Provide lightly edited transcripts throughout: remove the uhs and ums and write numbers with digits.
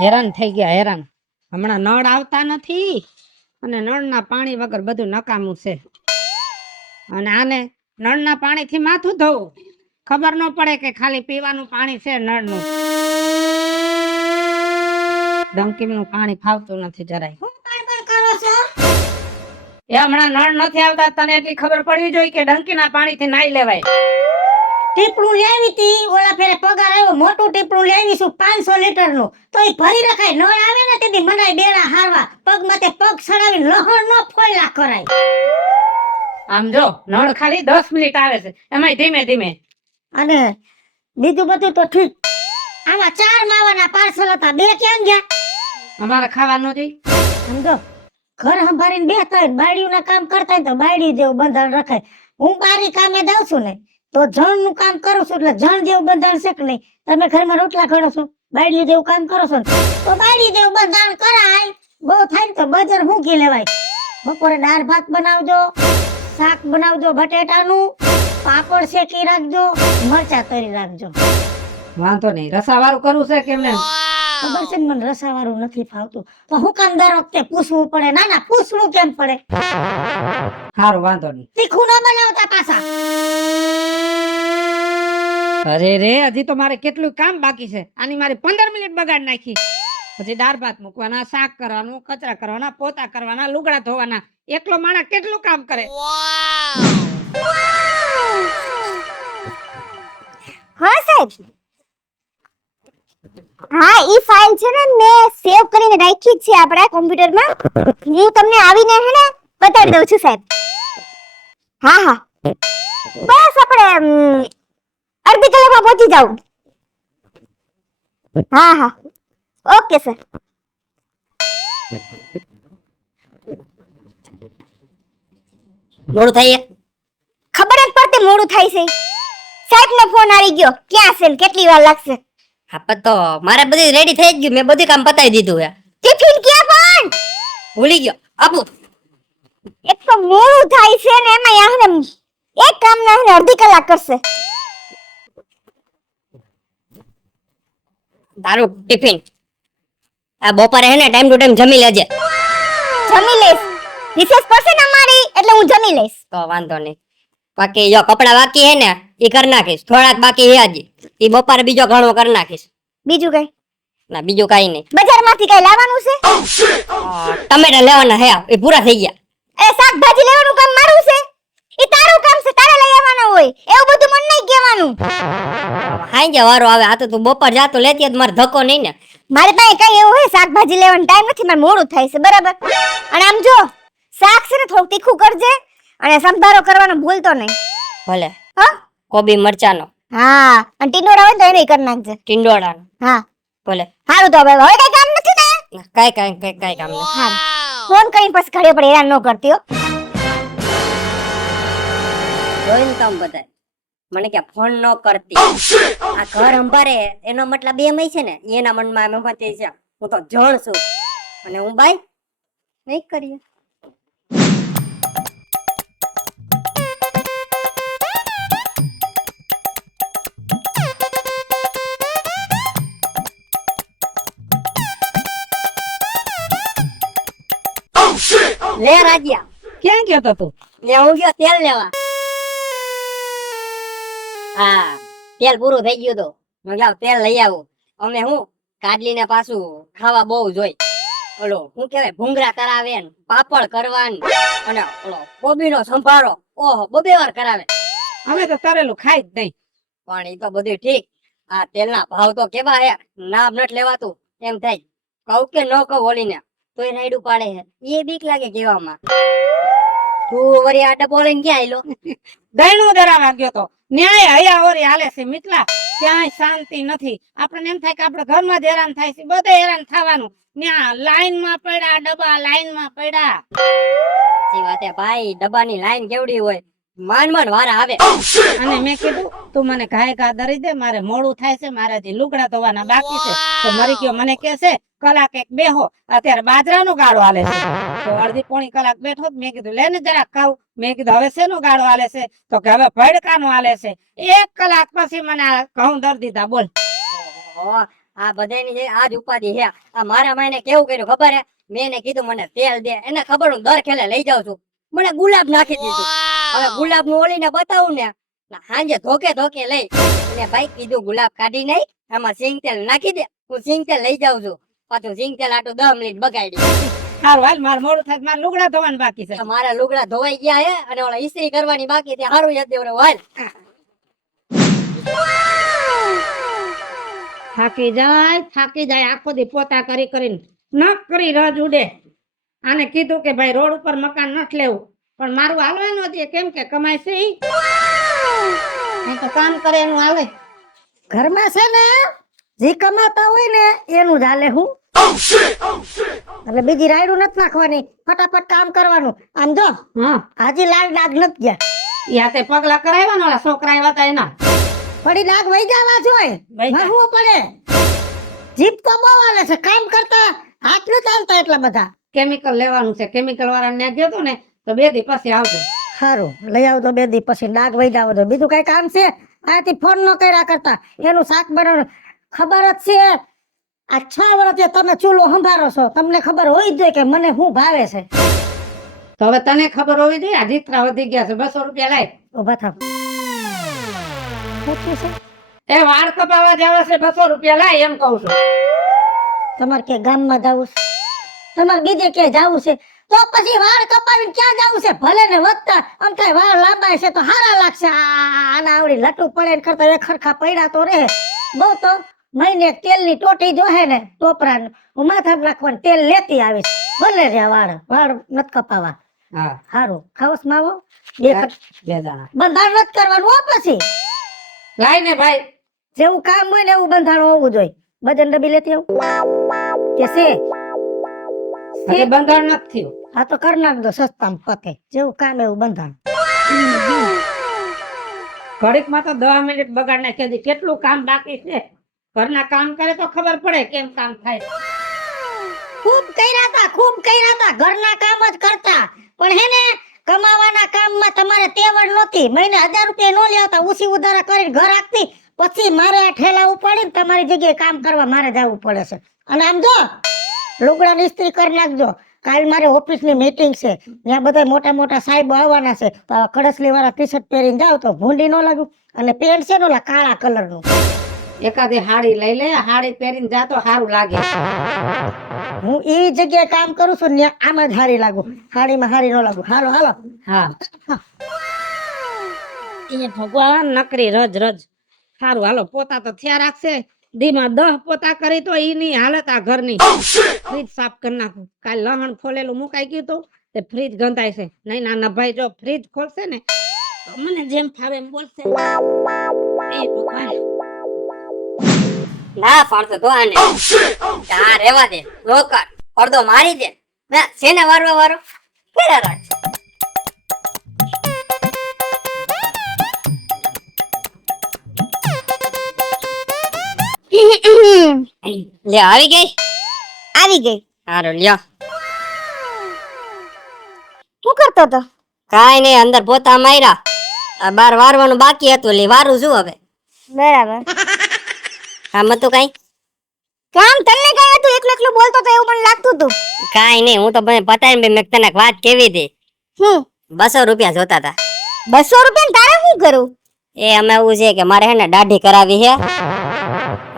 હેરાન થઈ ગયા હેરાન. હમણાં નળ આવતા નથી અને નળના પાણી વગર બધું નકામું છે. અને આને નળના પાણીથી માથું ધોવું, ખબર ન પડે કે ખાલી પીવાનું પાણી છે નળનું. ડંકીનું પાણી ફાવતું નથી જરાય. એ હમણાં નળ નથી આવતા, તને એટલી ખબર પડવી જોઈએ કે ડંકીના પાણીથી નાઈ લેવાય. ટીપણું લેવી તી, ઓલા ફેરે પગાર આવ્યો, મોટું ટીપણું લેવીશું 500 લીટરનું, તો ઈ ભરી રખાય. નળ આવે ને તેથી મનાય બેડા હારવા, પગ માથે પગ સડાવી લહણ નો ફોલ્યા કરાય. આમ જો નળ ખાલી 10 મિનિટ આવે છે, એમાંય ધીમે ધીમે. અને બીજું બધું તો ઠીક. આમાં 4 માવાના પાર્સલ હતા, 2 ક્યાં ગયા? અમારે ખાવાનું નથી. સમજો, ઘર સંભાળીને બેઠા હોય, બાયડીઓના કામ કરતા હોય તો બાયડી જેવું બંધારણ રખાય. હું બારી કામે જાઉં છું ને તો જણ નું કામ કરું છું, એટલે જણ જેવું બંધારણ છે કે નહીં? તમે ઘરમાં રોટલા ઘડો છો, બાયડી જેવું કામ કરો છો તો બાયડી જેવું બંધારણ કરાય. બહુ થાય ને તો બજાર મૂકી લેવાય. બપોરે દાળ ભાત બનાવજો, શાક બનાવજો બટેટાનું, પાપડ શેકી રાખજો, મરચા તરી રાખજો. વાંધો નહીં, રસાવાળું કરવું છે કે એમને? ખબર છે ને મને રસાવાળું નથી ફાવતું, તો હું કામ દર વખતે પૂછવું પડે? ના ના, પૂછવું કેમ પડે? સારું, વાંધો નહીં. તીખું ન બનાવતા પાછા. અરે રે, હજી તો મારે કેટલું કામ બાકી છે. આની મારે 15 મિનિટ બગાડ નાખી. પછી દાળ ભાત મૂકવાના, શાક કરવાનું, કચરા કરવાના, પોતા કરવાના, લુગડા ધોવાના. એકલો માણસ કેટલું કામ કરે. હા સાહેબ, હા ઈ ફાઇલ છે ને મેં સેવ કરીને રાખી છે આપણા કોમ્પ્યુટરમાં. હું તમને આવીને હે ને બતાવી દઉં છું સાહેબ. હા હા, બસ આપણે અડધી કલાકમાં પહોંચી જાવ. હા હા, ઓકે સર. મોડું થાય, ખબર જ પડતી મોડું થાય છે. સાહેબ નો ફોન આવી ગયો, ક્યાં છે ને કેટલી વાર લાગશે? હા પણ તો મારે બધું રેડી થઈ ગયું, મેં બધું કામ પતાવી દીધું હે. ટિફિન ક્યાં પણ ભૂલી ગયો આપું. એક તો મોડું થાય છે ને એમાં આને એક કામ ને અડધી કલાક કરશે. તારું ટિફિન આ બપોરે હે ને ટાઈમ ટુ ટાઈમ જમી લેજે. જમી લઈશ, રિસેસ પડશે ને અમારી એટલે હું જમી લઈશ. તો વાંધો નહીં. બાકી જો કપડા બાકી હે ને ઈ કરી નાખીશ, થોડાક બાકી હે હજી, ઈ બપોરે બીજો ઘણો કરી નાખીશ. બીજું કઈ? ના બીજું કાઈ નહીં. બજારમાંથી કઈ લાવવાનું છે? ટમેટા લેવાના હે, એ પૂરા થઈ ગયા. એ શાકભાજી લેવાનું કામ મારું છે? ઈ તારું કામ છે, તારે લઈ આવવાનું હોય. એવું બધું મને નહીં કહેવાનું. હાંજે વારો આવે, આ તો તું બપોર જાતો લેતી જ મારે ધક્કો નહીં ને. મારે પાસે કઈ એવું હોય શાકભાજી લેવાનો ટાઈમ નથી, મારે મોડું થાય છે બરાબર. અને આમ જો શાક છે ને થોડું તીખું કરજે અને સંભારો કરવાનો ભૂલતો નહીં. ભલે. હા, કોબી મરચાનો. હા, અને ટીંડોળા હોય તો એને કરી નાખજે. ટીંડોળાનો. હા ભલે. સારું, તો હવે કઈ કામ નથી ને? કાઈ કામ નહીં. હા, ફોન કરીને પછી ઘરે પડે હેરાન ન કરતી હો. જોઈને તમ બધાય મને કે ફોન ન કરતી. આ ઘર અંબારે એનો મતલબ એમ છે ને, એના મનમાં એમ હતી છે હું તો જણ છું અને હું બાઈ નહીં કરીએ. લે રાજ્યા, ક્યાં ગયો તો તું? લે હું ગયો તેલ લેવા. હા, તેલ પૂરું થઈ ગયું તો મેં જાવ તેલ લઈ આવું. અમે હું કાડલીને પાછું ખાવા બહુ જોઈ. ઓલો શું કહેવાય, ભૂંગરા કરાવે ને પાપડ કરવાનું અને ઓલો કોબીનો સંભારો, ઓહો બબે વાર કરાવે. અમે તો તરેલું ખાઈ જ નહીં. પણ એ તો બધું ઠીક, આ તેલના ભાવ તો કેવા હે, નામ નટ લેવાતું. એમ થાય કહું કે ન કહું ઓલીને તોય રાયડું પાડે હે. એ બીક લાગે કેવામાં. તું વળી આ ડબ્બો લઈને ક્યાં આયલો? દયણું ધરાવા ગયો તો. ન્યાય હયા ઓરી હાલે છે મિત્લા, ક્યાંય શાંતિ નથી. આપણને એમ થાય કે આપણે ઘરમાં જ હેરાન થાય છે, બધે હેરાન થવાનું. ન્યા લાઈન માં પડ્યા ડબ્બા, લાઈન માં પડ્યા. સાચી વાત હે ભાઈ, ડબ્બાની લાઈન કેવડી હોય, માંડ વારા આવે. અને મેં કીધું તું મને ઘાય ઘા દરી દે, મારે મોડું થાય છે, મારે હજી લુગડા ધોવાના બાકી છે. તો મરી ગયો મને કે છે કલાક એક બેહો. અત્યારે બાજરાનો ગાળો હાલે છે, તો અડધી પોણી કલાક બેઠો. મેં કીધું લે ને જરાક ખાવું. મેં કીધું હવે શેનો ગાળો હાલે છે? તો કે હવે ભડકાનો હાલે છે. 1 કલાક પછી મને ઘઉં દર દીધા. બોલ. આ બધાની જે આજ ઉપાધિ છે. આ મારા માને કેવું કર્યું ખબર હે? મેં એને કીધું મને તેલ દે, એને ખબર હું દર ખેલે લઈ જાઉં છું. મને ગુલાબ નાખી દીધું. હવે ગુલાબ નું ઓલીને બતાવું ને, સાંજે ધોકે ધોકે લઈ અને ભાઈ કીધું ગુલાબ કાઢી નહીં, આમાં સિંગ તેલ નાખી દે. હું સિંગ તેલ લઈ જાઉં છું. પાછું સિંગ તેલ આટલું 10 મિનિટ બગાડી. સારું હાલ, મારે મોડું થાય, મારે લુગડા ધોવાનું બાકી છે. મારા લુગડા ધોવાઈ ગયા હે અને ઓલા ઈસ્ત્રી કરવાની બાકી છે. હારું યાદ દેવરે હાલ. થાકી જાય આખો દી પોતા કરી કરીને નકરી રજ ઉડે. આને કીધું કે ભાઈ રોડ ઉપર મકાન નથી લેવું, પણ મારું હાલવાનું હતું. કેમ કે કમાય છે ઈ. નહીં તો કામ કરે એનું હાલે. ઘરમાં છે ને જે કમાતા હોય ને એનું જ હાલે. હું એટલે બીજી રાયડું નથી નાખવાની, ફટાફટ કામ કરવાનું. આમ જો હા, હાજી લાલ ડાઘ નથી ગયા. યા તે પગલા કરાવ્યા ને ઓલા છોકરા આવ્યા તા એના. પડી ડાઘ વહી જવા જોઈએ, વહી જા. નહવું પડે. જીભ તો બહુ હાલે છે, કામ કરતા હાથ નથી ચાલતા એટલા બધા. કેમિકલ લેવાનું છે, કેમિકલ વાળાને ત્યાં ગયો તો ને તો 2 દી પછી આવજો. સારું લઈ આવતો 2 દી પછી, ડાઘ વહી જાવ તો. બીજું કઈ કામ છે? આથી ફોન ન કર્યા કરતા, એનું શાક બનાવવાનું ખબર જ છે. આ 6 વર્ષથી તમે ચૂલો સંભાળો છો, તમને ખબર હોય જ જોઈએ કે મને શું ભાવે છે. તો હવે તને ખબર હોવી જોઈએ. આ જીતરા વધી ગયા છે. 200 રૂપિયા લાય. ઉભા થાવ. શું થયું છે? એ વાળ કપાવા જાવ છે, 200 રૂપિયા લાય એમ કહું છું. તમારે કે ગામમાં જવું છે? તમારે બીજે ક્યાંય જવું છે? તો પછી વાળ કપાવીને ક્યાં જવું છે? ભલે ને વધતા આમ કઈ વાળ લાંબા છે તો સારા લાગશે. આના આવડી લટુ પડે ને કરતા એક ખરખા પડ્યા તો રહે. બહુ તો મહિને તેલની ટોટી જોહે ને ટોપરાનું, હું માથામાં નાખવાનું તેલ લેતી આવીશ. ભલે રે વાળ નથી કપાવા. હા, સારું ખાવસ માવો. બે 2 જણા બંધાણ નથી કરવાનું હો. પછી લાય ને ભાઈ. જેવું કામ હોય ને એવું બંધાણ હોવું જોઈએ. બજન ડબ્બી લેતી આવું કે છે? હજી બંધારણ નથી થયું. હા તો કરી નાખજો સસ્તામાં પતે. જેવું કામ એવું બંધાણ. ઘડીકમાં તો 10 મિનિટ બગાડ નાખી. કેટલું કામ બાકી છે. ઘરના કામ કરે તો ખબર પડે કેમ કામ થાય. ખૂબ કર્યા હતા ઘરના કામ જ કરતા, પણ હે ને કમાવાના કામમાં તમારે તેવડ નહોતી. મહિને 1000 રૂપિયા નો લેતા, ઉછી ઉધારા કરીને ઘર આપતી. પછી મારે આ ઠેલા ઉપાડીને તમારી જગ્યાએ કામ કરવા મારે જવું પડે છે. અને આમ જો લુગડા ઇસ્ત્રી કરી નાખજો. કાલ મારે ઓફિસની મીટિંગ છે, ત્યાં બધા મોટા મોટા સાહેબો આવવાના છે. તો આ કડસલી વાળા ટી-શર્ટ પહેરીને જાવ તો ભૂંડી ન લાગુ. અને પેન્ટ છે ને ઓલા કાળા કલરનું. એકાદી હાડી લઈ લે, હાડી પહેરીને જા તો સારું લાગે. હું એ જગ્યાએ કામ કરું છું ને આમ જ હારી લાગુ, હાડીમાં હારી ન લાગુ. હાલો હાલો. હા, એ ભગવાન નકરી રજ રજ. સારું હાલો, પોતા તો થયા રાખશે. દીમાં 10 પોતા કરી તો ઈની હાલત આ ઘરની. ફ્રીજ સાફ કરી નાખું. કાલ લહણ ખોલેલું મુકાઈ ગયું તો તે ફ્રીજ ગંધાય છે. નહીં નાના ભાઈ જો ફ્રીજ ખોલશે ને તો મને જેમ ફાવે એમ બોલશે. એ ભગવાન. ના પડતો તો આને આ રેવા દે. રોકડ પડદો મારી દે. ના શેને વારવા વારો ફેરા રાખ. લે આવી ગઈ. હારો લ્યો. શું કરતો તો? કાઈ નઈ, અંદર પોતા માર્યા. આ બાર વારવાનું બાકી હતું. લે વારું છું હવે. બરાબર. કામ હતું કઈ? કામ તને કઈ હતું? એકલું એકલું બોલતો તો એવું મને લાગતું હતું. કાઈ નઈ, હું તો પતાઈને મેં તને વાત કેવી હતી. 200 રૂપિયા જોતા હતા. 200 રૂપિયા તારે શું કરું? એ અમે એવું છે કે મારે હે ને દાઢી કરાવી છે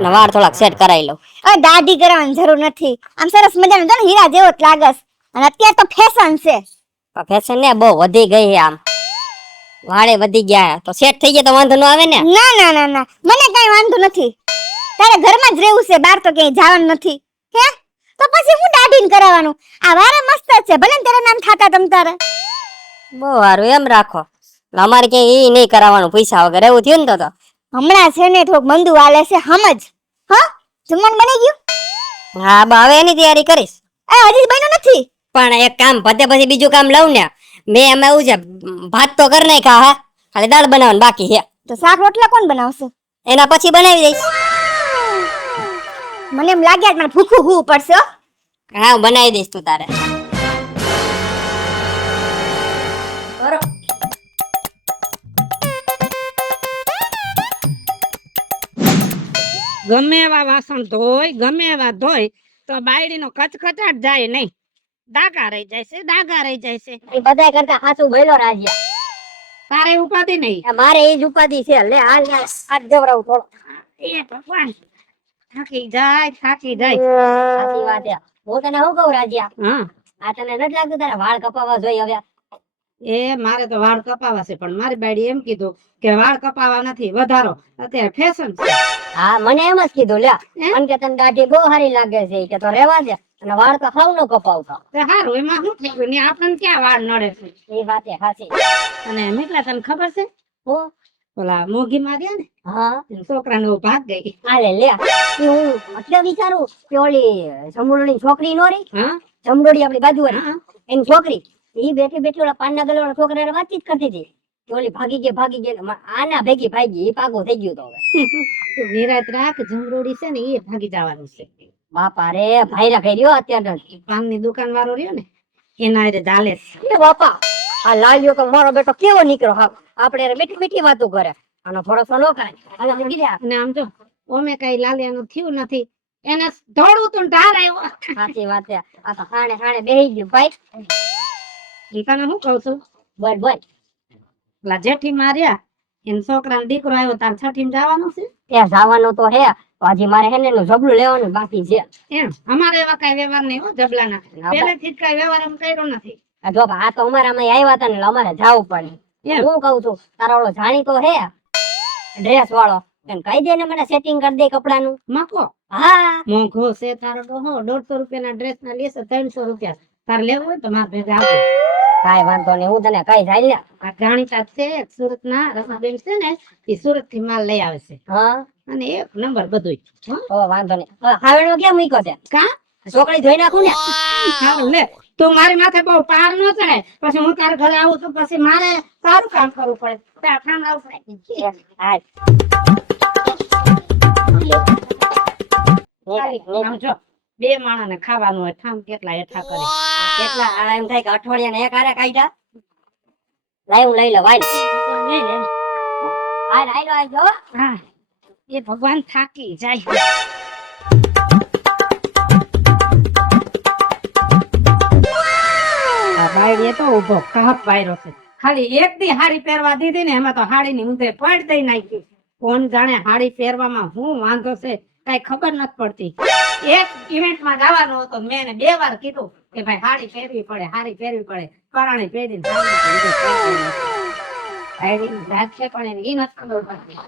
અને વાળ થોડાક સેટ કરાવી લઉં. હવે દાઢી કરવાની જરૂર નથી. આમ સરસ મજાનો જો ને હીરા જેવો જ લાગસ. અને અત્યારે તો ફેશન છે. ફેશન ને બહુ વધી ગઈ છે. આમ વાળે વધી ગયા તો સેટ થઈ ગયા તો વાંધો ન આવે ને. ના ના ના ના, મને કઈ વાંધો નથી. તારે ઘરમાં જ રહેવું છે, બહાર તો ક્યાંય જવાનું નથી. હે તો પછી હું દાઢીને કરાવવાનું? આ વારે મસ્ત જ છે, ભલે ને તારા નામ થાતા તમ તારે. બહુ સારું, એમ રાખો. અમારે ક્યાંય ઈ નહીં કરાવવાનું પૈસા વગર. એવું થયું ને તો હમણાં છે ને થોડુંક મંદુ હાલે છે, સમજ. હા, જમવાનું બની ગયું? હા બા, હવે એની તૈયારી કરીશ. હજી બન્યું નથી. પણ એક કામ પતે પછી બીજું કામ લઉં ને. મેં એમાં એવું છે, ભાત તો કરી નાખ્યા. હા, ખાલી દાળ બનાવવાનું બાકી છે. તો શાક રોટલા કોણ બનાવશે? એના પછી બનાવી દઈશ. મને એમ લાગ્યા મને ભૂખું હોવું પડશે. હા, હું બનાવી દઈશ. તું તારે ગમે એવા વાસણ ધોય ગમે એવા ધોય તો બાયડીનો કચકચાટ જાય નહીં. ડાઘા રહી જાય છે, ડાઘા રહી જાય છે. એ બધાય કરતા હાચું બોલ્યો રાજ્યા. તારે ઉપાધિ નહીં. મારે એ જ ઉપાધિ છે. લે હાલ હાથ જવરાવું થોડો. એ ભગવાન, થાકી જાય થાકી જાય. સાચી વાત છે. હું તને શું કહું રાજ્યા, હા, આ તને નથી લાગતું તારા વાળ કપાવા જોઈએ હવે? એ મારે તો વાળ કપાવા છે, પણ મારી બાયડી એમ કીધું કે વાળ કપાવા નથી, વધારો અત્યારે ફેશન છે. હા મને એમ જ કીધું. લે હે? મને કે તને દાઢી બહુ સારી લાગે છે કે તો રેવા દે, અને વાળ તો ખાવ નો કપાવતા. તે હારું, એમાં શું થઈ ગયું? ને આપણને ક્યાં વાળ નડે છે? એ વાત છે સાચી. અને મીઠલા તને ખબર છે, હું ઓલા મોગી માર્યા ને હા એના છોકરાને એવું ભાગ ગઈ. હાલે લે. એ હું એટલે વિચારું કે ઓલી જમડોળી છોકરી નો રહી, હા જમડોળી આપણી બાજુ વાળી, હા, એની છોકરી ઈ બેઠી બેઠી ઓલા પાનના ગળવાળા છોકરાને વાતચીત કરતી હતી કે ઓલી ભાગી ગઈ આના ભેગી ભાગી. એ પાકો થઈ ગયું તો હવે. તું નિરાત રાખ, જમરોડી છે ને એ ભાગી જવાનું છે. બાપા રે ભાઈરા કરી રહ્યો અત્યારે. પાનની દુકાન વાળો રહ્યો ને એના હારે ચાલે છે. એ બાપા આ લાલ્યો તો મારો બેટો કેવો નીકળ્યો. હા આપણે હારે મીઠી મીઠી વાતો કરે, આનો ભરોસો ન કરાય. હાલો મૂકી દે. અને આમ જો ઓમે કઈ લાલિયાનું થયું નથી, એને ધોળું તું ઢાર આવ્યો. સાચી વાત છે. આ તો હાણે હાણે બેહી ગયું ભાઈ. ઈ તને શું કહું છું, બોલ બોલ. પેલા જેઠી માર્યા એના છોકરાનો દીકરો આવ્યો, તાર છઠ્ઠી જવાનું છે. ત્યાં જવાનું તો હે, તો હજી મારે હે ને એનું જબલું લેવાનું બાકી છે. એમ અમારે એવા કઈ વ્યવહાર નહીં હો જબલાના, પહેલેથી જ કઈ વ્યવહાર એમ કર્યો નથી. આ જો આ તો અમારામાં આવ્યા હતા ને એટલે અમારે જાવું પડે. એમ હું કઉ છું તારો ઓલો જાણીતો હે ડ્રેસ વાળો, એને કહી દે ને મને સેટિંગ કરી દે કપડાનું. મકો હા મોંઘો છે તારો ડોહો, 150 રૂપિયાના ડ્રેસ ના લેશે 300 રૂપિયા. તારે લેવું હોય તો મારા ભેગા આવજો. કાઈ વાંધો નહીં, હું તને કઈ જાય લે. આ જાણીતા છે સુરત ના રમાબેન છે ને, એ સુરત થી માલ લઈ આવે છે હા અને એક નંબર બધુંય. હો? ઓ વાંધો નહીં. હાવેણો કેમ મૂક્યો છે? કા છોકરી ધોઈ નાખું ને. સારું લે, તું મારી માથે બહુ પાર ન ચડે, પછી હું તારા ઘરે આવું છું પછી મારે સારું કામ કરવું પડે, તારા કામ આવવું પડે. હાલ. આમ જો બે માણસને ખાવાનું હોય, ઠામ કેટલા હેઠા કરે. કેટલા આ એમ થાય કે અઠવાડિયાને એક હારે કાઢ્યા. લાય હું લઈ લઉં. હાલ હાલ હાલ હાલ જો. હા, એ ભગવાન થાકી જાય. આ બાયડીએ તો ઉભો કહપ વાયરો છે. ખાલી એક દી હાડી પહેરવા દીધી ને એમાં તો હાડી ની ઊંધે પડ દઈ નાખી. કોણ જાણે હાડી પહેરવામાં શું વાંધો છે કઈ ખબર નથી પડતી. એક ઇવેન્ટ માં જવાનું હતું, મેં એને 2 વાર કીધું કે ભાઈ હાડી પહેરવી પડે, હાડી પહેરવી પડે. પરાણી પહેરીને હાડીની જાત છે પણ એને ઈ નથી ખબર પડતી.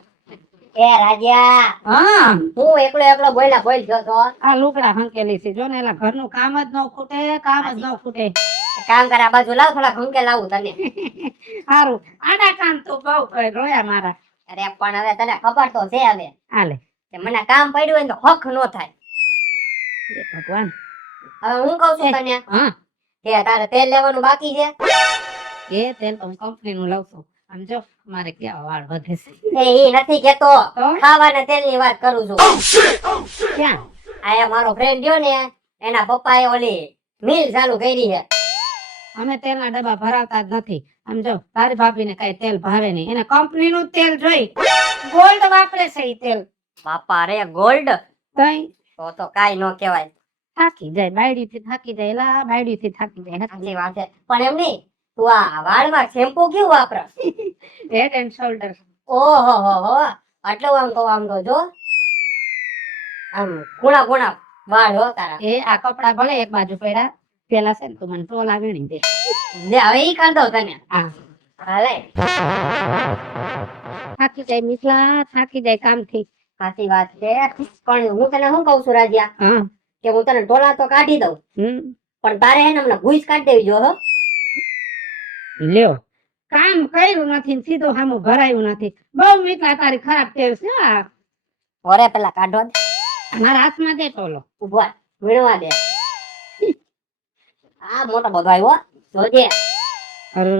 એ રાજ્યા હા, હું એકલો એકલો બોલ્યા બોલ જો તો. આ લુગડા હંકેલી છે જો ને, એલા ઘરનું કામ જ ન ખૂટે, કામ જ ન ખૂટે. કામ કર આ બાજુ લાવ, થોડા ઘંકે લાવું તને. સારું, આડા કામ તો બહુ કરે રોયા મારા. અરે પણ હવે તને ખબર તો છે હવે હાલે કે મને કામ પડ્યું હોય ને તો હક નો થાય. એ ભગવાન. હવે હું કઉ છું તને હા, કે તારે તેલ લેવાનું બાકી છે. એ તેલ તો કંપની નું લઉં છું. આમ જો મારે કેવા વાળ વધે છે. એ નથી કેતો, તો? ખાવાના તેલ ની વાત કરું છું. ક્યાં? આ મારો ફ્રેન્ડ રહ્યો ને, એના પપ્પાએ ઓલી મિલ ચાલુ કરી છે. અમે તેલના ડબ્બા ભરાવતા જ નથી. આમ જો તારી ભાભી ને કઈ તેલ ભાવે નહીં, એને કંપની નું તેલ જોઈ, ગોલ્ડ વાપરે છે ઈ તેલ. બાપા રે ગોલ્ડ, તઈ તો કાઈ નો કહેવાય. થાકી જાય, બાયડી થી થાકી જાય, એલા બાયડી થી થાકી જાય. સાચી વાત છે. પણ એમ નહીં, તું આ વાળમાં શેમ્પુ કેવું વાપરે? Head and shoulder. ઓહો હો હો, આટલું આમ તો જો આમ કુણા કુણા વાળ હો તારા. એ આ કપડા ભલે એક બાજુ પડ્યા, પેલા છે ને તું મને ટોલા વીણી દે. લે હવે ઈ કરી દઉં તને. હા, હાલે. થાકી જાય મિથલા, થાકી જાય કામથી. સાચી વાત છે. પણ હું તને શું કઉ છું રાજ્યા, હા, કે હું તને ટોલા તો કાઢી દઉં, પણ તારે એને હમણાં ભૂસ કાઢી દેવી જો હો. લ્યો કામ કર્યું નથી ને સીધું સામું ભરાયું નથી. બહુ મિથલા તારી ખરાબ ટેવ છે. આ ઓરે પેલા કાઢો દે. મારા હાથમાં દે ટોલો. ઉભા વીણવા દે. આ મોટો બધો આવ્યો જોજે. અરે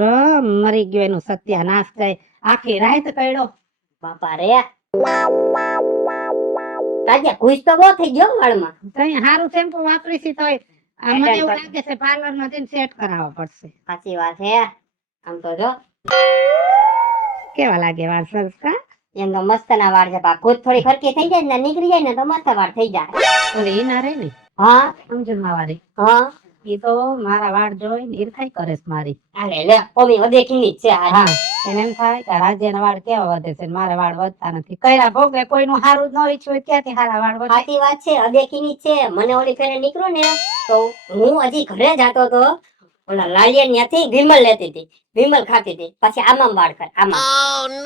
મરી ગયો એનું સત્યાનાશ થાય. આખી રાત કયડો. બાપા રે રાજ્યા ખુશ તો બહુ થઈ ગયો વાળમાં. તઈ હારું શેમ્પુ વાપરી છે તોય આ મને એવું લાગે છે પાર્લર માં જઈને સેટ કરાવવા પડશે. સાચી વાત છે. આમ તો જો કેવા લાગે વાળ સરસ? કા એમ તો મસ્તના વાળ છે બા ખુદ થોડી ખરકી થઈ જાય ને નીકળી જાય ને તો મસ્ત વાળ થઈ જાય ઓલી ઈ ના રે ને હા સમજણ વાળી હા ઈ તો મારા વાળ જોઈને ઈર્ખાઈ કરે છે મારી. અરે લે ઓમી વધેકીની જ છે આ હા એને એમ થાય કે રાજ્યના વાળ કેવા વધે છે ને મારા વાળ વધતા નથી. કયા ભોગે કોઈનું હારું જ ન ઈચ્છ્યું હોય ત્યાંથી હારા વાળ વધે. સાચી વાત છે અદેખીની જ છે મને ઓલી ફેરે નીકળ્યો ને તો હું હજી ઘરે જાતો તો ઓલા લાલિયા ત્યાંથી વિમલ લેતી હતી વિમલ ખાતી હતી પછી આમાં વાળ કર આમાં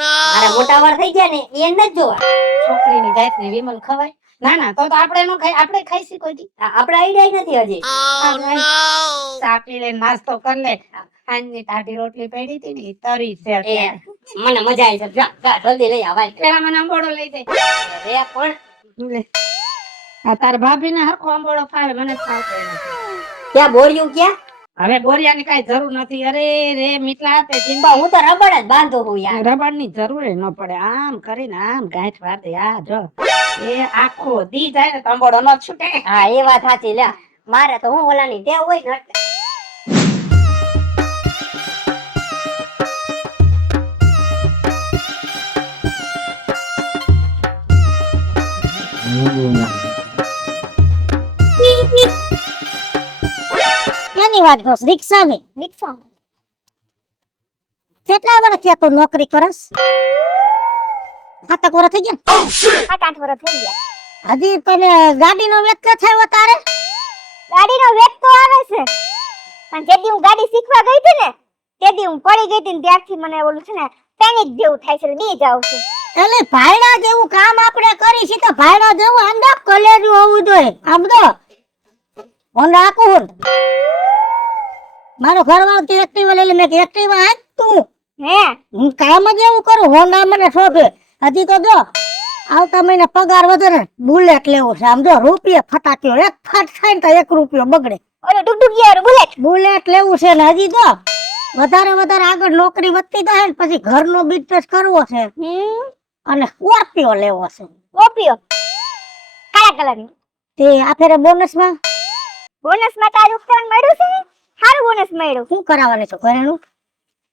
મારા મોટા વાળ થઈ ગયા ને એ નથી જોવા છોકરીની જાતને વિમલ ખવાય? ના ના તો આપણે નો ખાઈ, આપણે ખાઈશી કોઈ દી. આપડે આઈડિયા નથી હજી ચા પી લે, નાસ્તો કર લે. સાંજની ટાઢી રોટલી પડી હતી ને ઈ તરી છે એ અત્યારે. મને મજા આવી છે જા જા જલ્દી લઈ આવાય પેલા મને આંબોળો લઈ દે. રે પણ લે. આ તાર ભાભીને હરખો આંબોળો ફાવે, મને જ ફાવતો નથી. ક્યાં બોર્યું ક્યાં હવે બોરિયાની કાંઈ જરૂર નથી. અરે રે મીઠલા હાથે બા હું તો રબડ જ બાંધું હું યાર રબડ ની જરૂર ન પડે. આમ કરીને આમ ગાંઠ વાળે. આ જો એ આખો દી જાય ને તો આંબોળો ન છૂટે. હા એ વાત સાચી લે મારે તો હું ઓલાની ટેવ હોય ને એટલે. એની વાત બસ રિક્ષાની રિક્ષા કેટલા વર્ષ થયા તું નોકરી કરસ? 7 વર્ષ થઈ ગયા. 8 વર્ષ થઈ ગયા હજી તને ગાડીનો વેચ ન થયો તારે? ગાડીનો વેગ તો આવે છે પણ જેદી હું ગાડી શીખવા ગઈ હતી ને તેદી હું પડી ગઈ હતી ને ત્યારથી મને ઓલું છે ને પેનિક જેવું થાય છે બી જાવ છે એટલે ભાઈડા જેવું કામ આપણે કરી છે તો ભાઈડા જેવું આમ તો કલેજું હોવું જોઈએ. આમ તો હું રાખું મારો ઘરવાળો થી એક્ટિવા લઈ લે. મેં એક્ટિવા આજ તું હે હું કામ જ એવું કરું. હોન્ડા મને શોભે. હજી તો જો આવતા મહિને પગાર વધે ને બુલેટ લેવો છે. આમ જો રૂપિયા ફટાક્યો એક ફાટ થાય ને તો 1 રૂપિયો બગડે. ઓલું ડુગડુગિયા બુલેટ બુલેટ લેવું છે ને હજી તો વધારે વધારે આગળ નોકરી વધતી જાય ને પછી ઘરનો બિઝનેસ કરવો છે અને સ્કોર્પિયો લેવો છે. ઓપિયો કાળા કલરની તે આ ફેરે બોનસમાં બોનસ માં તારું ઉત્તરાયણ મળ્યું છે સારું બોનસ મળ્યું શું કરાવવાનું છે ઘરેનું?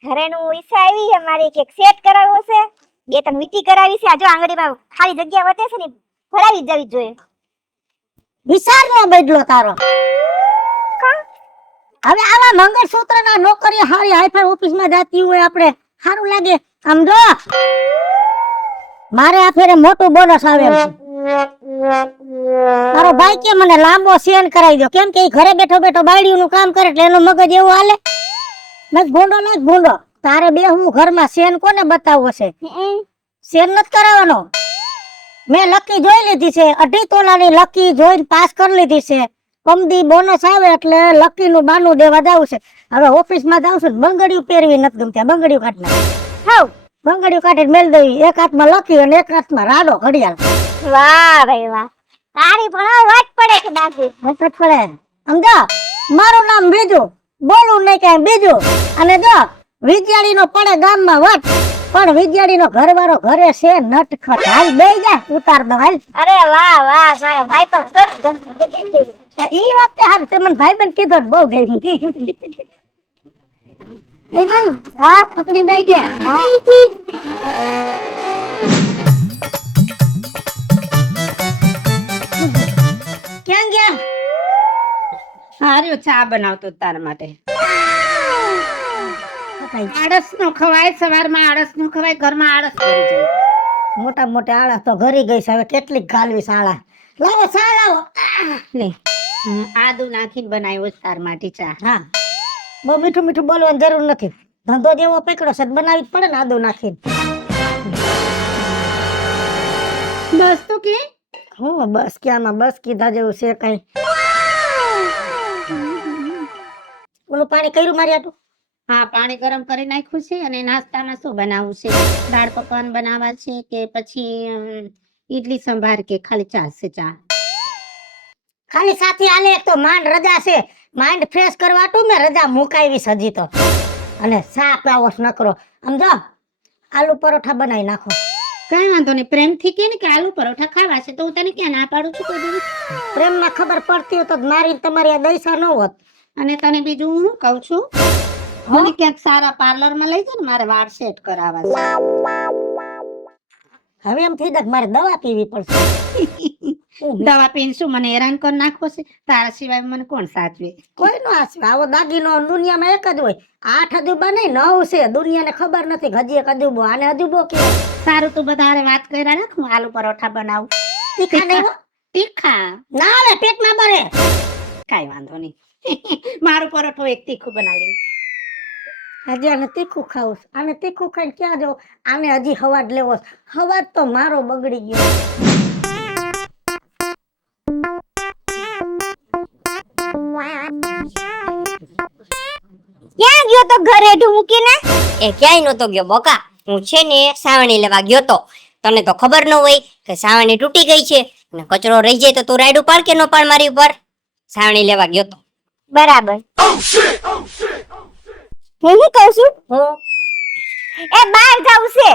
ઘરેનું ઈચ્છા આવી છે મારી કે સેટ કરાવવો છે 2-3 વીટી કરાવી છે આ જો આંગળીમાં ખાલી જગ્યા વધે છે ને ભરાવી જ જવી જોઈએ વિચાર નો બદલો તારો. હવે આવા મંગળસૂત્ર ના નોકરી હારી હાઈફાઈ ઓફિસ માં જાતી હોય આપણે સારું લાગે. આમ જો મારે આ ફેરે મોટું બોનસ આવે એમ છે. મારો ભાઈ કે મને લાંબો સેન કરાવી દો કેમ કે ઈ ઘરે બેઠો બેઠો બાયડીયું નું કામ કરે એટલે એનો મગજ એવું હાલે. મેં ભૂંડો ન ભૂંડો તારે બે હું ઘરમાં સેન કોને બતાવવો છે? સેન નથી કરાવવાનો. મેં લકી જોઈ લીધી છે 2.5 તોલાની લકી જોઈને પાસ કરી લીધી છે. કમદી બોનસ આવે એટલે લકી નું બાનું દેવા જાવ છે. હવે ઓફિસ માં જાવ છું બંગડીયું પહેરવી નથી ગમતી. બંગડીયું કાઢ નાખ. હાઉ બંગડીયું કાઢીને મેલ દેવી. એક હાથમાં લકી અને એક હાથમાં રાડો ઘડિયાળ. વાહ ભાઈ વાહ તારી પણ વાત પડે કે બાકી મફત પડે. સમજો મારું નામ બીજું બોલું નહીં કઈ બીજું. અને જો વિદ્યાળી નો પડે ગામમાં વટ પણ વિદ્યાળી નો ઘરવાળો ઘરે છે નટખટ. હાલ બે જા ઉતાર દો હાલ. અરે વાહ વાહ મારા ભાઈ તો સરસ ઈ વખતે હાલ તે મને ભાઈ બન કીધું બહુ ગઈ. એ ભાઈ હા પકડી દઈ ગયા. ક્યાં ગયા? હાર્યો ચા બનાવતો તારા માટે. આળસ નો ખવાય, સવારમાં આળસ નો ખવાય, ઘરમાં આળસ કરી જાય. મોટા મોટા આળા તો ઘરી ગઈ છે. હવે કેટલીક ગાલવી સાળા. લાવો ચા લાવો. લે આદુ નાખીને બનાવ્યો છે તાર માટે ચા. હા બહુ મીઠું મીઠું બોલવાની જરૂર નથી. ધંધો જેવો પકડો છે બનાવી જ પડે ને આદુ નાખીને. બસ તો કે હું બસ ક્યાંમાં બસ કીધા જેવું છે કઈ. ઓલું પાણી કર્યું મારી આટું? હા પાણી ગરમ કરી નાખ્યું છે. અને નાસ્તામાં શું બનાવવું છે? દાળ પકવાન બનાવવા છે કે પછી ઈડલી સંભાર કે ખાલી ચા છે? ચા ખાલી સાથી આલે. એક તો માંડ રજા છે. માઇન્ડ ફ્રેશ કરવા તું મેં રજા મુકાવી હજી તો. અને ચા પાવો નકરો. સમજો આલુ પરોઠા બનાવી નાખો. કઈ વાંધો નહીં. પ્રેમથી કે ને કે આલુ પરોઠા ખાવા છે તો હું તને ક્યાં ના પાડું છું કોઈ દિવસ. પ્રેમમાં ખબર પડતી હોત તો મારી તમારી આ દૈસા ન હોત. અને તને બીજું હું કહું છું, મને ક્યાંક સારા પાર્લર માં લઈ જા ને મારે વાળ સેટ કરાવવા છે. હવે એમ થઈ જાય કે મારે દવા પીવી પડશે દવા પીને શું મને હેરાન કરી નાખવો છે? તારા સિવાય મને કોણ સાચવે? કોઈ નો આસવે આવો દાગીનો દુનિયામાં એક જ હોય. 8 અજુબા નહીં 9 છે. દુનિયાને ખબર નથી કે હજી એક અજુબો આને અજુબો કે સારું, તું બધા હારે વાત કર્યા રાખ, હું આલુ પરોઠા બનાવું. તીખા નહીં હો. તીખા? ના આવે પેટમાં બરે. કાઈ વાંધો નહીં. મારું પરોઠો એક તીખું બનાવી. હજી આને તીખું ખાવું છે. આને તીખું ખાઈને ક્યાં જવું? આને હજી હવાજ લેવો છે. હવાજ તો મારો બગડી ગયો. ક્યાં ગયો તો ઘરે હેઠું મૂકીને? એ ક્યાંય નતો ગયો બોકા. હું છે ને સાવણી લેવા ગયો તો. તને તો ખબર ન હોય કે સાવણી તૂટી ગઈ છે અને કચરો રહી જાય તો તું રાયડું પાડ કે નો પાડ મારી ઉપર? સાવણી લેવા ગયો તો. બરાબર. હું શું કહું છું? હું એ બહાર જાવ છે.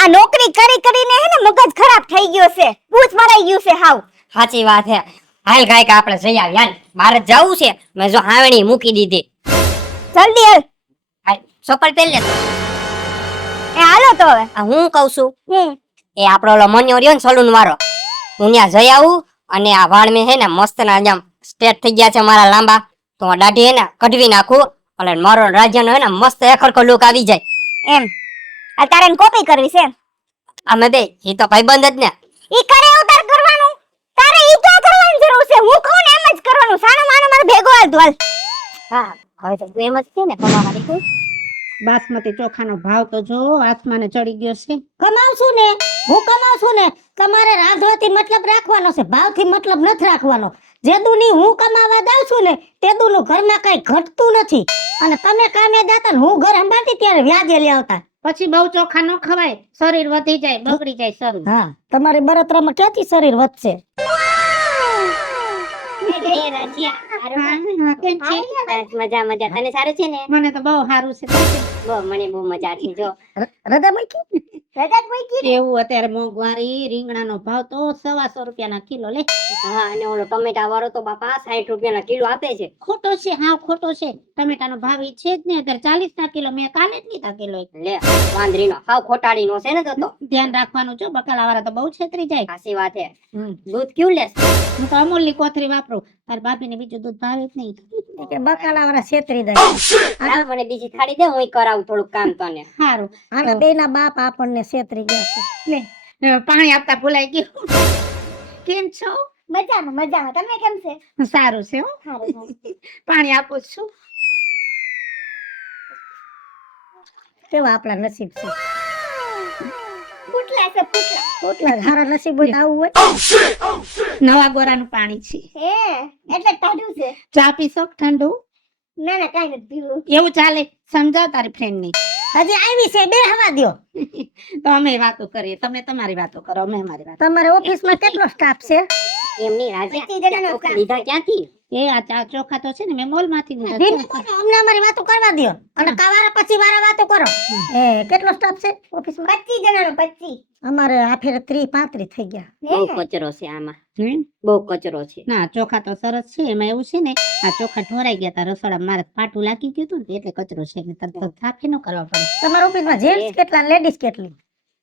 આ નોકરી કરી કરીને હે ને મગજ ખરાબ થઈ ગયો છે. ભૂત મરાઈ ગયું છે હાવ. સાચી વાત હે. હાલ ગાય કે આપણે જઈ આવીએ. હાલ, મારે જવું છે. મેં જો હાવણી મૂકી દીધી. જલ્દી હાલ. હાલ, ચપ્પલ પહેર લે. એ હાલો તો હવે. આ હું કહું છું હું એ આપણો ઓલો મન્યો રહ્યો ને સલૂન વાળો, હું ત્યાં જઈ આવું અને આ વાળ મેં હે ને મસ્ત ના આમ સ્ટ્રેટ થઈ ગયા છે મારા લાંબા, તો આ દાઢી હે ને કઢવી નાખું અને મારો રાજ્યનો હે ને મસ્ત એકરખો લુક આવી જાય. એમ આ તારે એને કોપી કરવી છે એમ? અમે બે એ તો ભાઈબંધ જ ને. ઈ કરે એવું તાર કરવાનું. તારે ઈ ક્યાં કરવાની જરૂર છે? હું કહું ને એમ જ કરવાનું. સાનો માનો મારો ભેગો હાલ તું હાલ. હા, હવે તો તું એમ જ કે ને કમાવાની તું. બાસમતી ચોખાનો ભાવ તો જો આસમાને ચડી ગયો છે. કમાવશું ને, હું કમાવશું ને. તમારે રાંધવાથી મતલબ રાખવાનો છે, ભાવથી મતલબ નથી રાખવાનો. જે દુની હું કમાવા જાઉં છું ને તે દુનું ઘરમાં કઈ ઘટતું નથી. અને તમે કામે જાતા ને હું ઘર સંભાળતી ત્યારે વ્યાજે લઈ આવતા. પછી બહુ ચોખા ન ખવાય, શરીર વધી જાય, બગડી જાય શરીર. હા, તમારી બળતરામાં ક્યાંથી શરીર વધશે? એ રાજીયા હા, કેમ છે? મજા મજા. તને સારું છે ને? મને તો બહુ સારું છે. બહુ મને બહુ મજા છે. જો રજા મૂકી રજાત મૂકી. એવું અત્યારે મોંઘવારી, રીંગણાનો ભાવ તો 125 રૂપિયાના કિલો લે. હા, અને ઓલો ટમેટા વાળો તો બાપા 60 રૂપિયાના કિલો આપે છે. ખોટો છે, હા ખોટો છે. ટમેટાનો ભાવ ઈ છે જ ને અત્યારે 40 ના કિલો. મેં કાલે જ લીધા કિલો. લે વાંદરીનો હાવ ખોટાડીનો છે ને તો. ધ્યાન રાખવાનું છો, બકાલા વાળા તો બહુ છેતરી જાય. સાચી વાત હે. દૂધ કેવું લેસ? હું તો અમૂલ ની કોથરી વાપરું. તાર ભાભીને બીજું દૂધ ભાવે જ નહીં. કે બકાલા વાળા છેતરી જાય. હા, મને બીજી થાળી દે, હું કરાવું થોડુંક કામ તને. સારું. આના બેના બાપ આપણને છેતરી ગયા છે. પાણી આપતા ભૂલાઈ ગયું. કેમ છો? મજામાં મજામાં. તમે કેમ છે? સારું છે હો. સારું. પાણી આપું જ છું. કેવા આપણા નસીબ છે. ફૂટલા છે ફૂટલા. એટલા સારા નસીબ હોય તો આવું હોય. નવા ગોરાનું પાણી છે. હે એટલે ટાઢું છે. ચા પીશો ઠંડુ? ના ના કાઈ નથી પીવું. એવું ચાલે? સમજાવ તારી ફ્રેન્ડ ની. હજી આવી છે બે હવા દ્યો. તો અમે વાતો કરીએ, તમે તમારી વાતો કરો, અમે અમારી વાતો. તમારે ઓફિસમાં કેટલો સ્ટાફ છે? એમની રાજ્ય 25 જણાનો ચોખા લીધા ક્યાંથી? એ આ ચા ચોખા તો છે ને મેં મોલ માંથી લીધા ધીમે છે. બોલો, અમને અમારી વાતો કરવા દ્યો. અને કાવારા પછી વારા વાતો કરો. એ કેટલો સ્ટાફ છે ઓફિસમાં? 25 જણાનો 25. અમારે આ ફેરે 30-35 થઈ ગયા. બહુ કચરો છે આમાં. હમ? બહુ કચરો છે. ના ચોખા તો સરસ છે. એમાં એવું છે ને આ ચોખા ઢોરાઈ ગયા તા રસોડા, મારે પાટું લાગી ગયું હતું ને એટલે કચરો છે ને તરત સાફી ન કરવા પડે. તમારા ઓફિસમાં જેન્ટ્સ કેટલા લેડીઝ કેટલી?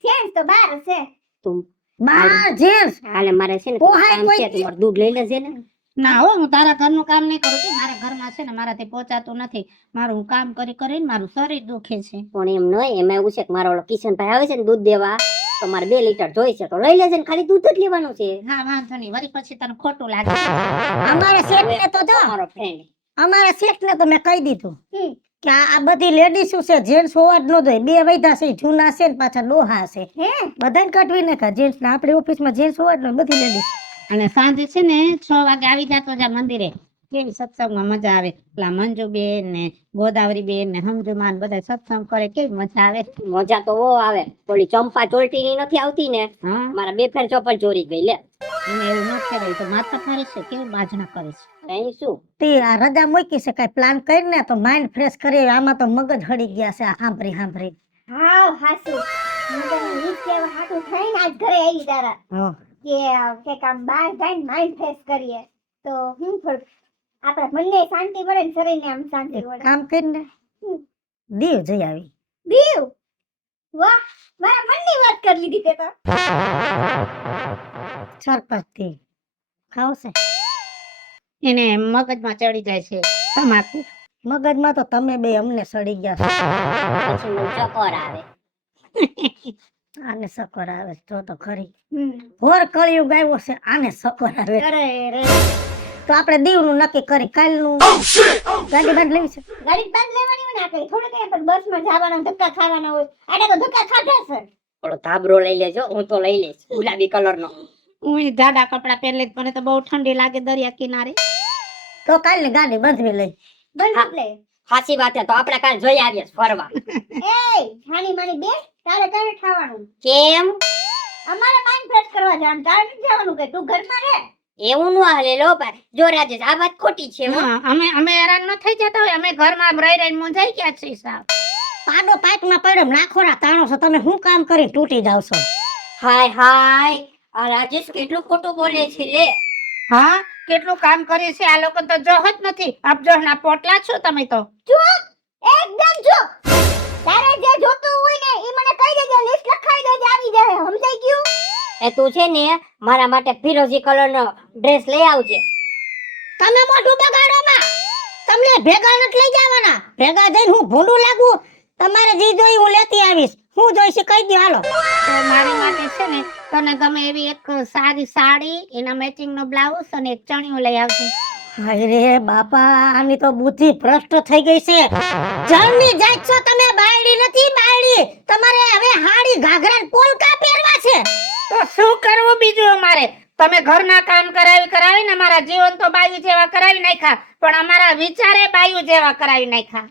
ફ્રેન્ડ્સ તો 12 છે. તું 12 જેન્ટ્સ. હાલે મારે છે ને પોહાય કામ કોઈ છે, તું મારું દૂધ લઈ લેજે ને. ના હો, હું તારા ઘરનું કામ નહીં કરું છું. મારા ઘરમાં છે ને મારાથી પહોંચાતું નથી. મારું હું કામ કરી કરીને મારું શરીર દુખે છે. પણ એમ નહીં, એમાં એવું છે કે મારો ઓલો કિશનભાઈ આવે છે ને દૂધ દેવા, તો મારે 2 લીટર જોઈ છે તો લઈ લેજે ને, ખાલી દૂધ જ લેવાનું છે. હા વાંધો નહીં, વળી પછી તને ખોટું લાગે. અમારા શેઠને તો જો, મારો ફ્રેન્ડ અમારા શેઠને તો મેં કહી દીધું હમ. કે આ બધી લેડીઝ છે, જેન્ટ્સ હોવા જ ન જોઈએ. બે વૈધા છે, જૂના છે ને પાછા ડોહા છે. હે બધાને કાઢવી નાખા જેન્ટ્સ ને. આપણી ઓફિસમાં જેન્ટ્સ હોવા જ ન જોઈએ, બધી લેડીઝ. અને સાંજે છે ને 6 વાગે આવી જાતો જા મંદિરે. કેવી સત્સંગમાં મજા આવે. પેલા મંજુબેન ને ગોદાવરીબેન ને હમજુમાન બધા સત્સંગ કરે, કેવી મજા આવે. મજા તો બહુ આવે. ઓલી ચંપા ચોલટી ની નથી આવતી ને, હા, મારા 2 ફેર ચોપર ચોરી ગઈ. લે એને એવું ન કહેવાય તો માથા ફરે છે, કેવી બાજણા કરે છે. અહીં શું તે આ રજા મૂકી છે, કઈ પ્લાન કરીને તો માઇન્ડ ફ્રેશ કરી. આમાં તો મગજ હળી ગયા છે આ સાંભળી સાંભળી. હાવ હાસુ. હું તને ઈ કહેવા હાટુ થઈને આજ ઘરે આવી તારા હો. કે કામ બહાર જઈને માઇન્ડ ફ્રેશ કરીએ તો હું થોડું આપણા મનને શાંતિ મળે ને શરીરને આમ શાંતિ મળે. કામ કરીને દીવ જઈ આવી. દીવ વાહ મારા મનની વાત કરી લીધી તે તો. સરપંચ થી ખાવશે એને મગજમાં ચડી જાય છે તમાકુ. મગજમાં તો તમે બે અમને સડી ગયા છો. પછી મને ચક્કર આવે. આને સકર આવે છે, જો તો ખરી હોર કળિયુગ આવ્યો છે, આને સકર આવે. અરે રે તો આપણે દીવનું નક્કી કરી કાલનું ગાડી બાદ લેવી છે. ગાડી બંધ લેવાની હોય ને આપણે થોડું કઈ આપણે બસમાં જવાના ધક્કા ખાવાના હોય આડે તો ધક્કા ખાધા છે. થોડો ધાબરો લઈ લેજો, હું તો લઈ લઈશ ગુલાબી કલરનો. હું જાડા કપડા પહેરી લઈશ, મને તો બહુ ઠંડી લાગે દરિયા કિનારે. તો કાલની ગાડી બંધવી લઈ. બંધ લે સાચી વાત છે, તો આપણે કાલ જોઈ આવીએ ફરવા. એ હાની માની બે તારે તારે ખાવાનું કેમ? અમારે માઇન્ડ ફ્રેશ કરવા જવાનું તારે નથી જવાનું કે તું ઘરમાં રહે. એવું નો હાલે લો ભાઈ, જો રાજેશ આ વાત ખોટી છે હો. હા, અમે હેરાન ન થઈ જતા હોય, અમે ઘરમાં રહી રહીને મૂંઝાઈ ગયા છીએ સાહેબ. પાડો પાકમાં પડ્યો નાખોરા તાણો છો તમે, શું કામ કરી તૂટી જાવ છો? હાય હાય, આ રાજેશ કેટલું ખોટું બોલે છે રે. હા, કેટલું કામ કર્યું છે આ લોકો તો જોહ જ નથી. અબજોહના પોટલા છો તમે તો. ચૂપ એકદમ ચૂપ. તારે જે જોતું હોય ને ઈ મને કહી દેજે, લિસ્ટ લખાઈ દેજે, આવી જાય. સમજાઈ ગયું? એ તું છે ને મારા માટે ફિરોઝી કલરનો ડ્રેસ લઈ આવજે. તમે મોઢું બગાડો માં, તમને ભેગા નથી લઈ જવાના. ભેગા જઈને હું ભૂંડું લાગુ, તમારે જે જોઈ હું લેતી આવીશ. હું જોઈશ કહી દો હાલો. તો મારી માટે છે ને તને ગમે એવી એક સારી સાડી, એના મેચિંગ નો બ્લાઉઝ અને એક ચણિયું લઈ આવજે. હાય રે બાપા, આની તો બુદ્ધિ ભ્રષ્ટ થઈ ગઈ છે. જણની જાત છો તમે, બાયડી નથી બાયડી. તમારે હવે હાડી ઘાઘરા ને પોલકા પહેરવા છે. તો શું કરવું બીજું અમારે? તમે ઘરના કામ કરાવીને અમારા જીવન તો બાયુ જેવા કરાવી નાખ્યા, પણ અમારા વિચારે બાયુ જેવા કરાવી નાખ્યા.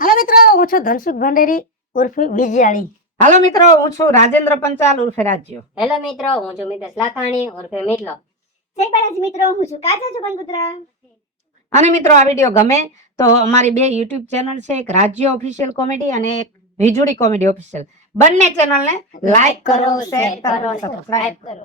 હાલો મિત્રો, હું છું ધનસુખ ભંડેરી ઉર્ફે વિજયાળી. હાલો મિત્રો, હું છું રાજેન્દ્ર પંચાલ ઉર્ફે રાજ્યો. હેલો મિત્રો, હું છું મિતેશ લાખાણી ઉર્ફે મિતલો. જય બાલાજી મિત્રો, હું છું કાજલ સુગંધપુત્ર. અને મિત્રો આ વિડીયો ગમે તો અમારી બે યુટ્યુબ ચેનલ છે, એક રાજ્ય ઓફિશિયલ કોમેડી અને એક વીજળી કોમેડી ઓફિશિયલ. બંને ચેનલને લાઈક કરો, શેર કરો, સબસ્ક્રાઇબ કરો.